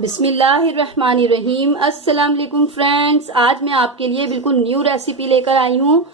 बिस्मिल्लाहिर्रहमानिर्रहीम। अस्सलाम वालेकुम फ्रेंड्स, आज मैं आपके लिए बिल्कुल न्यू रेसिपी लेकर आई हूँ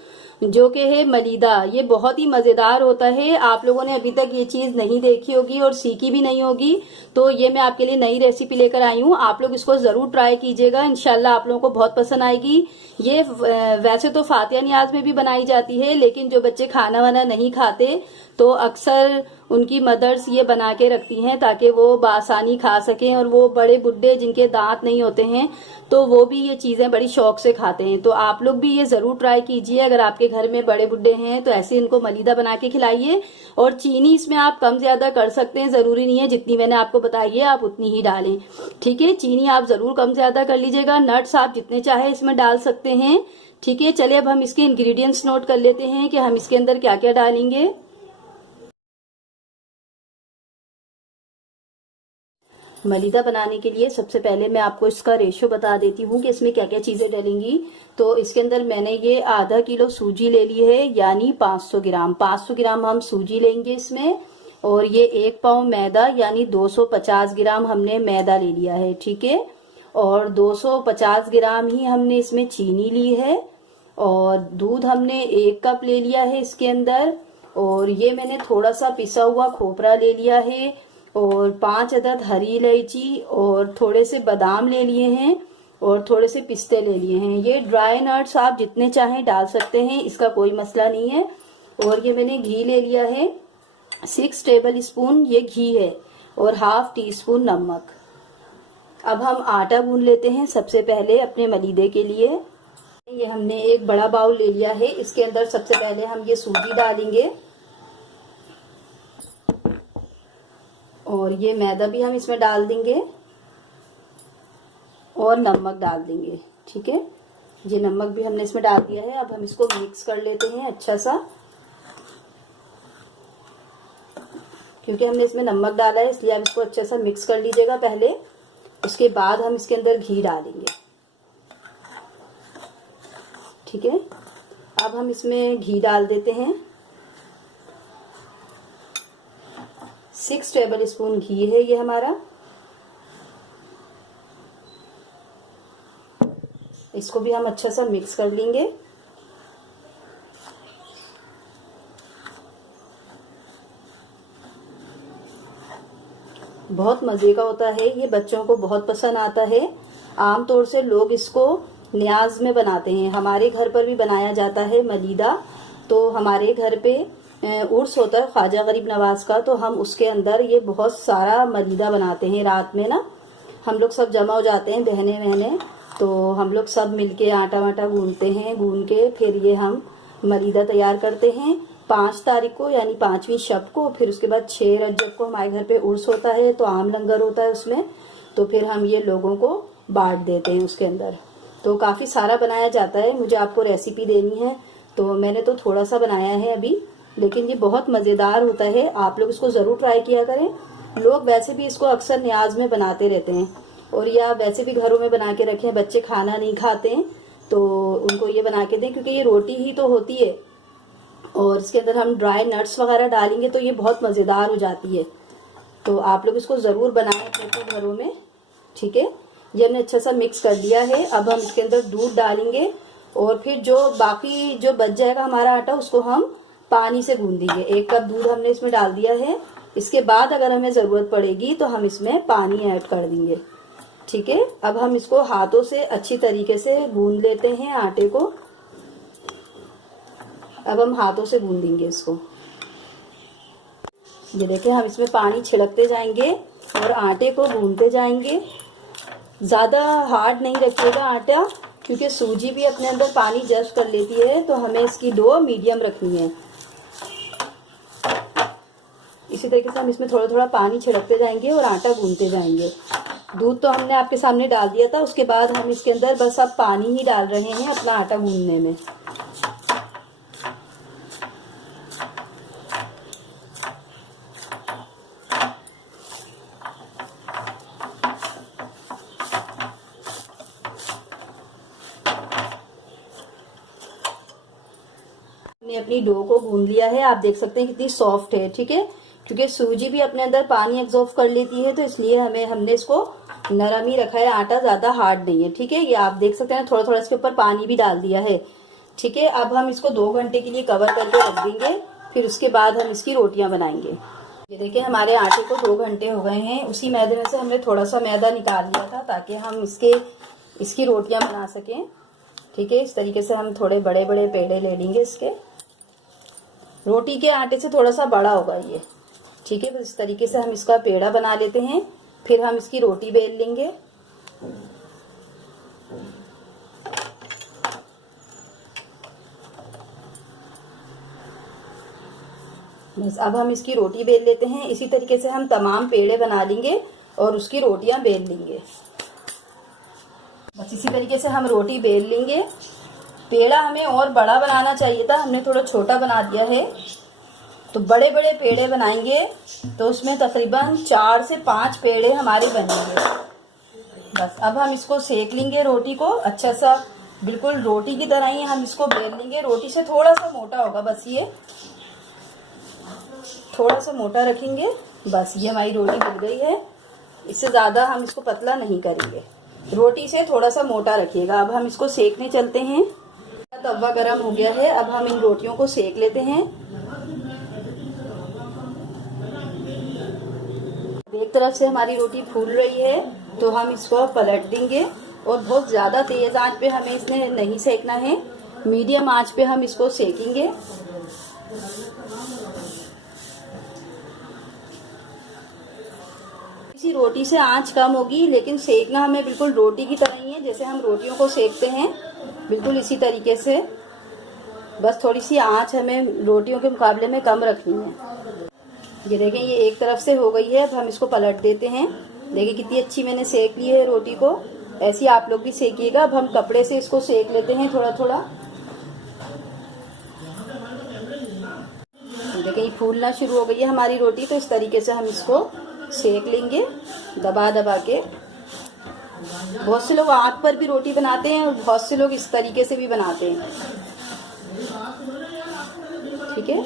जो कि है मलीदा। ये बहुत ही मज़ेदार होता है। आप लोगों ने अभी तक ये चीज़ नहीं देखी होगी और सीखी भी नहीं होगी, तो ये मैं आपके लिए नई रेसिपी लेकर आई हूँ। आप लोग इसको ज़रूर ट्राई कीजिएगा, इंशाल्लाह आप लोगों को बहुत पसंद आएगी। ये वैसे तो फातिया नियाज में भी बनाई जाती है, लेकिन जो बच्चे खाना वाना नहीं खाते तो अक्सर उनकी मदर्स ये बना के रखती हैं ताकि वो बासानी खा सकें। और वो बड़े बुड्ढे जिनके दांत नहीं होते हैं तो वो भी ये चीज़ें बड़ी शौक से खाते हैं। तो आप लोग भी ये ज़रूर ट्राई कीजिए। अगर आपके घर में बड़े बुड्ढे हैं तो ऐसे इनको मलीदा बना के खिलाइए। और चीनी इसमें आप कम ज़्यादा कर सकते हैं, ज़रूरी नहीं है जितनी मैंने आपको बताई है आप उतनी ही डालें, ठीक है। चीनी आप ज़रूर कम ज़्यादा कर लीजिएगा। नट्स आप जितने चाहे इसमें डाल सकते हैं, ठीक है। चलिए अब हम इसके इंग्रेडिएंट्स नोट कर लेते हैं कि हम इसके अंदर क्या क्या डालेंगे। मलीदा बनाने के लिए सबसे पहले मैं आपको इसका रेशो बता देती हूँ कि इसमें क्या क्या चीज़ें डलेंगी। तो इसके अंदर मैंने ये आधा किलो सूजी ले ली है, यानी 500 ग्राम। 500 ग्राम हम सूजी लेंगे इसमें। और ये 1 पाव मैदा यानी 250 ग्राम हमने मैदा ले लिया है, ठीक है। और 250 ग्राम ही हमने इसमें चीनी ली है। और दूध हमने 1 कप ले लिया है इसके अंदर। और ये मैंने थोड़ा सा पिसा हुआ खोपरा ले लिया है। और 5 अदद हरी इलायची और थोड़े से बादाम ले लिए हैं और थोड़े से पिस्ते ले लिए हैं। ये ड्राई नट्स आप जितने चाहें डाल सकते हैं, इसका कोई मसला नहीं है। और ये मैंने घी ले लिया है, 6 टेबल स्पून ये घी है। और ½ टीस्पून नमक। अब हम आटा गूंद लेते हैं सबसे पहले अपने मलीदे के लिए। ये हमने एक बड़ा बाउल ले लिया है, इसके अंदर सबसे पहले हम ये सूजी डालेंगे और ये मैदा भी हम इसमें डाल देंगे और नमक डाल देंगे, ठीक है। ये नमक भी हमने इसमें डाल दिया है। अब हम इसको मिक्स कर लेते हैं अच्छा सा, क्योंकि हमने इसमें नमक डाला है इसलिए आप इसको अच्छे सा मिक्स कर लीजिएगा पहले। उसके बाद हम इसके अंदर घी डालेंगे, ठीक है। अब हम इसमें घी डाल देते हैं, 6 टेबल स्पून घी है ये हमारा। इसको भी हम अच्छा सा मिक्स कर लेंगे। बहुत मज़े का होता है ये, बच्चों को बहुत पसंद आता है। आमतौर से लोग इसको न्याज में बनाते हैं, हमारे घर पर भी बनाया जाता है मलीदा। तो हमारे घर पे उर्स होता है ख्वाजा गरीब नवाज का, तो हम उसके अंदर ये बहुत सारा मलीदा बनाते हैं। रात में ना हम लोग सब जमा हो जाते हैं, बहनें वहनें, तो हम लोग सब मिलके आटा वाटा गूंदते हैं। गूंद के फिर ये हम मलीदा तैयार करते हैं 5 तारीख को, यानी 5वीं शब को। फिर उसके बाद 6 रजब को हमारे घर पे उर्स होता है, तो आम लंगर होता है उसमें। तो फिर हम ये लोगों को बांट देते हैं उसके अंदर। तो काफ़ी सारा बनाया जाता है। मुझे आपको रेसिपी देनी है तो मैंने तो थोड़ा सा बनाया है अभी, लेकिन ये बहुत मज़ेदार होता है। आप लोग इसको ज़रूर ट्राई किया करें। लोग वैसे भी इसको अक्सर न्याज में बनाते रहते हैं, और या वैसे भी घरों में बना के रखें। बच्चे खाना नहीं खाते हैं तो उनको ये बना के दें, क्योंकि ये रोटी ही तो होती है। और इसके अंदर हम ड्राई नट्स वगैरह डालेंगे तो ये बहुत मज़ेदार हो जाती है। तो आप लोग इसको ज़रूर बनाएं अपने घरों में, ठीक है। ये हमने अच्छा सा मिक्स कर दिया है। अब हम इसके अंदर दूध डालेंगे और फिर जो बाकी जो बच जाएगा हमारा आटा उसको हम पानी से गूंदेंगे। 1 कप दूध हमने इसमें डाल दिया है। इसके बाद अगर हमें ज़रूरत पड़ेगी तो हम इसमें पानी ऐड कर देंगे, ठीक है। अब हम इसको हाथों से अच्छी तरीके से गूंद लेते हैं आटे को। अब हम हाथों से गूंदेंगे इसको। ये देखें, हम इसमें पानी छिड़कते जाएंगे और आटे को गूंदते जाएंगे। ज़्यादा हार्ड नहीं रखिएगा आटा, क्योंकि सूजी भी अपने अंदर पानी जज़्ब कर लेती है। तो हमें इसकी डो मीडियम रखनी है। इसी तरीके से हम इसमें थोड़ा थोड़ा पानी छिड़कते जाएंगे और आटा गूंदते जाएंगे। दूध तो हमने आपके सामने डाल दिया था, उसके बाद हम इसके अंदर बस अब पानी ही डाल रहे हैं अपना आटा गूंदने में। हमने अपनी डो को गूंद लिया है, आप देख सकते हैं कितनी सॉफ्ट है, ठीक है। क्योंकि सूजी भी अपने अंदर पानी एब्जॉर्ब कर लेती है, तो इसलिए हमने इसको नरम ही रखा है आटा, ज्यादा हार्ड नहीं है। ठीक है, ये आप देख सकते हैं, थोड़ा थोड़ा इसके ऊपर पानी भी डाल दिया है। ठीक है, अब हम इसको 2 घंटे के लिए कवर करके रख देंगे, फिर उसके बाद हम इसकी रोटियां बनाएंगे। ये देखिए हमारे आटे को 2 घंटे हो गए हैं। उसी मैदे में से हमने थोड़ा सा मैदा निकाल लिया था ताकि हम इसकी रोटियां बना सकें। ठीक है, इस तरीके से हम थोड़े बड़े बड़े पेड़े ले लेंगे इसके। रोटी के आटे से थोड़ा सा बड़ा होगा ये। ठीक है, बस इस तरीके से हम इसका पेड़ा बना लेते हैं, फिर हम इसकी रोटी बेल लेंगे। बस अब हम इसकी रोटी बेल लेते हैं। इसी तरीके से हम तमाम पेड़े बना लेंगे और उसकी रोटियां बेल लेंगे। बस इसी तरीके से हम रोटी बेल लेंगे। पेड़ा हमें और बड़ा बनाना चाहिए था, हमने थोड़ा छोटा बना दिया है। तो बड़े बड़े पेड़े बनाएंगे तो उसमें तकरीबन 4 से 5 पेड़े हमारे बनेंगे। बस अब हम इसको सेक लेंगे रोटी को अच्छा सा, बिल्कुल रोटी की तरह ही हम इसको बेल लेंगे। रोटी से थोड़ा सा मोटा होगा, बस ये थोड़ा सा मोटा रखेंगे। बस ये हमारी रोटी बन गई है। इससे ज़्यादा हम इसको पतला नहीं करेंगे, रोटी से थोड़ा सा मोटा रखिएगा। अब हम इसको सेकने चलते हैं। तवा गरम हो गया है, अब हम इन रोटियों को सेक लेते हैं। एक तरफ से हमारी रोटी फूल रही है तो हम इसको पलट देंगे और बहुत ज़्यादा तेज़ आंच पे हमें इसने नहीं सेकना है, मीडियम आंच पे हम इसको सेकेंगे। इसी रोटी से आंच कम होगी, लेकिन सेकना हमें बिल्कुल रोटी की तरह ही है, जैसे हम रोटियों को सेकते हैं बिल्कुल इसी तरीके से। बस थोड़ी सी आंच हमें रोटियों के मुकाबले में कम रखनी है। ये देखें ये एक तरफ से हो गई है, अब हम इसको पलट देते हैं। देखिए कितनी अच्छी मैंने सेक ली है रोटी को, ऐसी आप लोग भी सेकिएगा। अब हम कपड़े से इसको सेक लेते हैं थोड़ा थोड़ा। देखिए ये फूलना शुरू हो गई है हमारी रोटी, तो इस तरीके से हम इसको सेक लेंगे दबा दबा के। बहुत से लोग आग पर भी रोटी बनाते हैं और बहुत से लोग इस तरीके से भी बनाते हैं। ठीक है,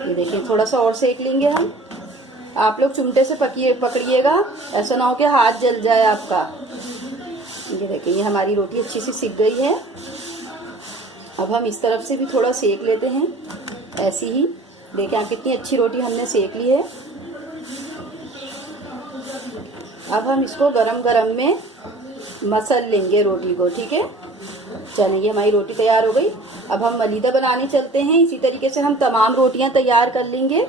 ये देखिए थोड़ा सा और सेक लेंगे हम। आप लोग चिमटे से पकड़िएगा, ऐसा ना हो कि हाथ जल जाए आपका। ये देखिए ये हमारी रोटी अच्छी सी सिक गई है। अब हम इस तरफ से भी थोड़ा सेक लेते हैं ऐसी ही। देखिए आप कितनी अच्छी रोटी हमने सेक ली है। अब हम इसको गरम गरम में मसल लेंगे रोटी को। ठीक है, चलिए ये हमारी रोटी तैयार हो गई। अब हम मलीदा बनाने चलते हैं। इसी तरीके से हम तमाम रोटियां तैयार कर लेंगे।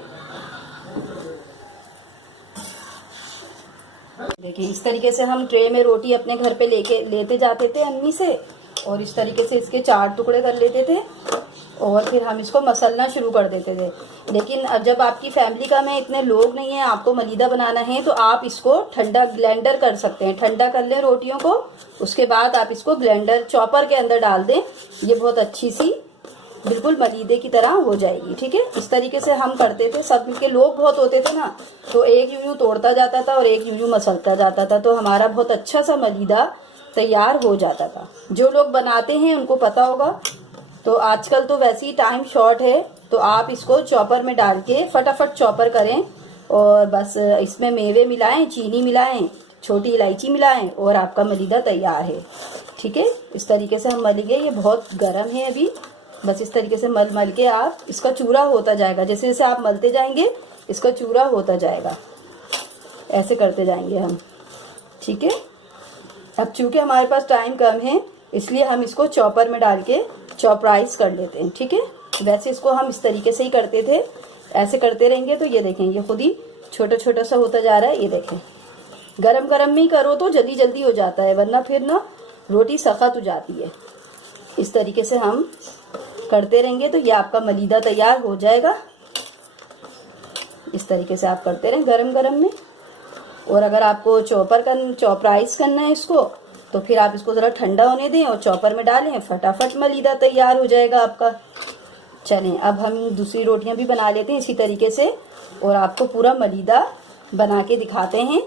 देखिए इस तरीके से हम ट्रे में रोटी अपने घर पे लेते जाते थे अम्मी से, और इस तरीके से इसके 4 टुकड़े कर लेते थे और फिर हम इसको मसलना शुरू कर देते थे। लेकिन अब जब आपकी फैमिली का में इतने लोग नहीं है, आपको मलीदा बनाना है, तो आप इसको ठंडा ग्राइंडर कर सकते हैं। ठंडा कर लें रोटियों को, उसके बाद आप इसको ग्राइंडर चॉपर के अंदर डाल दें। ये बहुत अच्छी सी बिल्कुल मलीदे की तरह हो जाएगी। ठीक है, इस तरीके से हम करते थे। सब मिलके लोग बहुत होते थे ना, तो एक यूं तोड़ता जाता था और एक यूं मसलता जाता था, तो हमारा बहुत अच्छा सा मलीदा तैयार हो जाता था। जो लोग बनाते हैं उनको पता होगा। तो आजकल तो वैसे ही टाइम शॉर्ट है, तो आप इसको चॉपर में डाल के फटाफट चॉपर करें और बस इसमें मेवे मिलाएं, चीनी मिलाएं, छोटी इलायची मिलाएं और आपका मलीदा तैयार है। ठीक है, इस तरीके से हम मलेंगे। ये बहुत गर्म है अभी। बस इस तरीके से मल के आप इसका चूरा होता जाएगा। जैसे जैसे आप मलते जाएंगे इसका चूरा होता जाएगा, ऐसे करते जाएंगे हम। ठीक है, अब चूंकि हमारे पास टाइम कम है इसलिए हम इसको चॉपर में डाल के चॉपराइज कर लेते हैं। ठीक है, वैसे इसको हम इस तरीके से ही करते थे, ऐसे करते रहेंगे तो ये देखें ये खुद ही छोटा छोटा सा होता जा रहा है। ये देखें गरम गरम में ही करो तो जल्दी जल्दी हो जाता है, वरना फिर ना रोटी सख्त हो जाती है। इस तरीके से हम करते रहेंगे तो ये आपका मलीदा तैयार हो जाएगा। इस तरीके से आप करते रहें गरम गरम में। और अगर आपको चॉपराइज करना है इसको, तो फिर आप इसको ज़रा ठंडा होने दें और चॉपर में डालें, फटाफट मलीदा तैयार हो जाएगा आपका। चलें अब हम दूसरी रोटियां भी बना लेते हैं इसी तरीके से और आपको पूरा मलीदा बना के दिखाते हैं।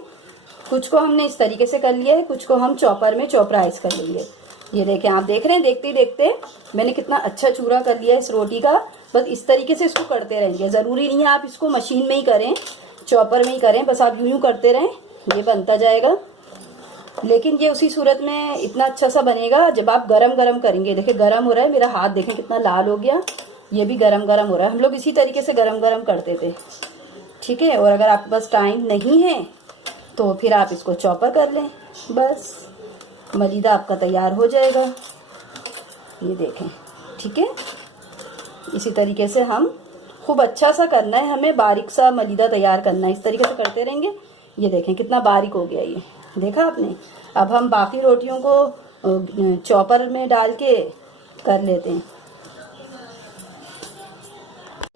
कुछ को हमने इस तरीके से कर लिया है, कुछ को हम चॉपर में चॉपराइज कर लेंगे। ये देखें, आप देख रहे हैं, देखते देखते मैंने कितना अच्छा चूरा कर लिया है इस रोटी का। बस इस तरीके से इसको करते रहेंगे। ज़रूरी नहीं है आप इसको मशीन में ही करें, चॉपर में ही करें, बस आप यूं करते रहें, ये बनता जाएगा। लेकिन ये उसी सूरत में इतना अच्छा सा बनेगा जब आप गरम गरम करेंगे। देखिए गरम हो रहा है, मेरा हाथ देखें कितना लाल हो गया, ये भी गरम गरम हो रहा है। हम लोग इसी तरीके से गरम गरम करते थे, ठीक है। और अगर आपके पास टाइम नहीं है तो फिर आप इसको चॉपर कर लें, बस मलीदा आपका तैयार हो जाएगा। ये देखें, ठीक है। इसी तरीके से हम खूब अच्छा सा करना है, हमें बारीक सा मलीदा तैयार करना है। इस तरीके से करते रहेंगे। ये देखें कितना बारीक हो गया, ये देखा आपने। अब हम बाकी रोटियों को चॉपर में डाल के कर लेते हैं।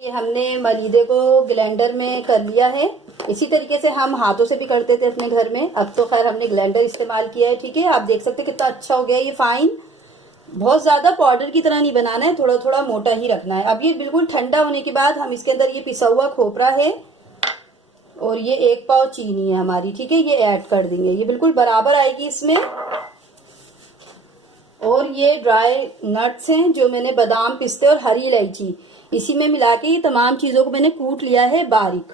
ये हमने मलीदे को ग्राइंडर में कर लिया है। इसी तरीके से हम हाथों से भी करते थे अपने घर में, अब तो खैर हमने ग्राइंडर इस्तेमाल किया है, ठीक है। आप देख सकते हैं कितना अच्छा हो गया ये फाइन। बहुत ज्यादा पाउडर की तरह नहीं बनाना है, थोड़ा थोड़ा मोटा ही रखना है। अब ये बिल्कुल ठंडा होने के बाद हम इसके अंदर ये पिसा हुआ खोपरा है और ये 1 पाव चीनी है हमारी, ठीक है, ये ऐड कर देंगे। ये बिल्कुल बराबर आएगी इसमें। और ये ड्राई नट्स हैं जो मैंने बादाम, पिस्ते और हरी इलायची इसी में मिला के ये तमाम चीजों को मैंने कूट लिया है बारीक,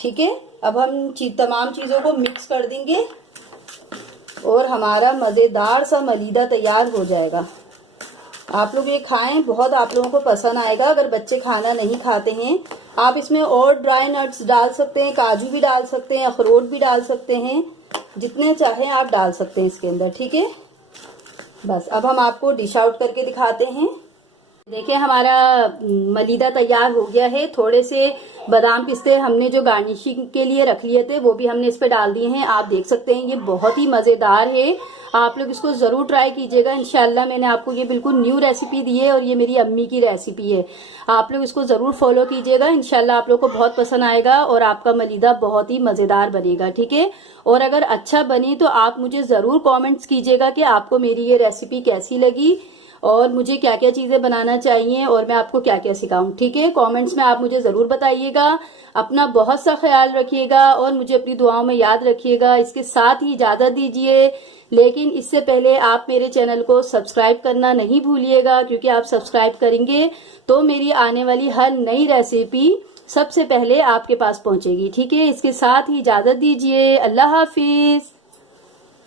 ठीक है। अब हम तमाम चीजों को मिक्स कर देंगे और हमारा मजेदार सा मलीदा तैयार हो जाएगा। आप लोग ये खाएं, बहुत आप लोगों को पसंद आएगा। अगर बच्चे खाना नहीं खाते हैं, आप इसमें और ड्राई नट्स डाल सकते हैं, काजू भी डाल सकते हैं, अखरोट भी डाल सकते हैं, जितने चाहें आप डाल सकते हैं इसके अंदर, ठीक है। बस अब हम आपको डिश आउट करके दिखाते हैं। देखिए हमारा मलीदा तैयार हो गया है। थोड़े से बादाम पिस्ते हमने जो गार्निशिंग के लिए रख लिए थे वो भी हमने इस पे डाल दिए हैं। आप देख सकते हैं ये बहुत ही मजेदार है। आप लोग इसको जरूर ट्राई कीजिएगा। इंशाल्लाह मैंने आपको ये बिल्कुल न्यू रेसिपी दी है और ये मेरी अम्मी की रेसिपी है। आप लोग इसको जरूर फॉलो कीजिएगा। इंशाल्लाह आप लोग को बहुत पसंद आएगा और आपका मलीदा बहुत ही मजेदार बनेगा, ठीक है। और अगर अच्छा बने तो आप मुझे जरूर कॉमेंट्स कीजिएगा कि आपको मेरी ये रेसिपी कैसी लगी और मुझे क्या क्या चीजें बनाना चाहिए और मैं आपको क्या क्या सिखाऊं, ठीक है। कमेंट्स में आप मुझे जरूर बताइएगा। अपना बहुत सा ख्याल रखिएगा और मुझे अपनी दुआओं में याद रखिएगा। इसके साथ ही इजाजत दीजिए, लेकिन इससे पहले आप मेरे चैनल को सब्सक्राइब करना नहीं भूलिएगा, क्योंकि आप सब्सक्राइब करेंगे तो मेरी आने वाली हर नई रेसिपी सबसे पहले आपके पास पहुंचेगी, ठीक है। इसके साथ ही इजाजत दीजिए। अल्लाह हाफिज।